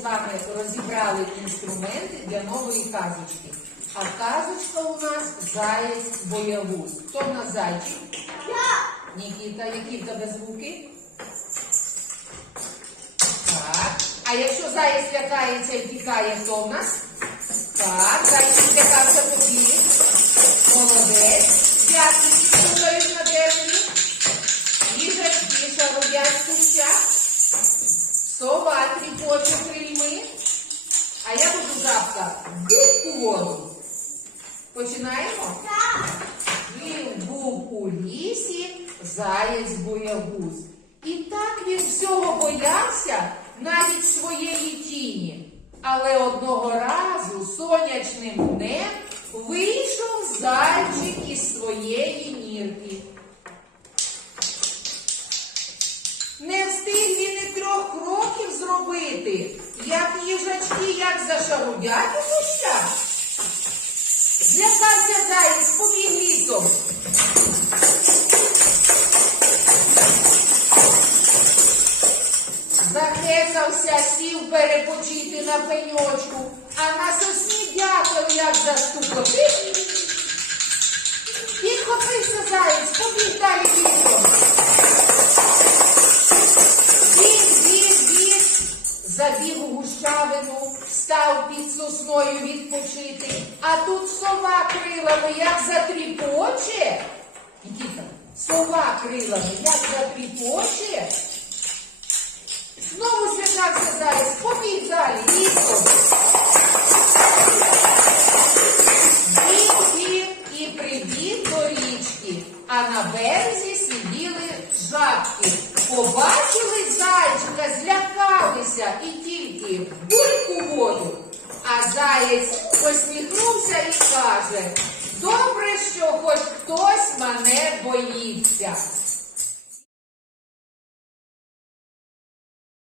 з вами розібрали інструменти для нової казочки. А казочка у нас заєць боягуз. Хто в нас зайчик? Нікіта, які в тебе звуки? Так. А якщо заєць лякається і тікає, хто в нас? Так, зайчик лякався тобі. Молодець. П'ятки стукають на дереві. Їжачки шарудять стуся. Сова тріпоче крильми. А я буду завтра дитку воду. Починаємо? Так. Він був у лісі заєць боягуз. І так він всього боявся навіть своєї тіні. Але одного разу сонячним днем вийшов зайчик із своєї нірки. Не встиг він і трьох кроків зробити, як їжачки, як зашарудять у кущах. Злякався заєць, побіг лісом. Захекався, сів перепочити на пеньочку, а на сосні дятел як застукати. Підхопився заєць, побіг далі забіг у гущавину, став під сосною відпочити, а тут сова крилами як затріпоче. Нікіта, сова крилами як затріпоче. Знову злякався заєць, побіг далі. Біг, біг і прибіг до річки, а на березі сиділи жабки. Побачили зайчика, злякалися і тільки в бульку воду. А заєць посміхнувся і каже, добре, що хоч хтось мене боїться.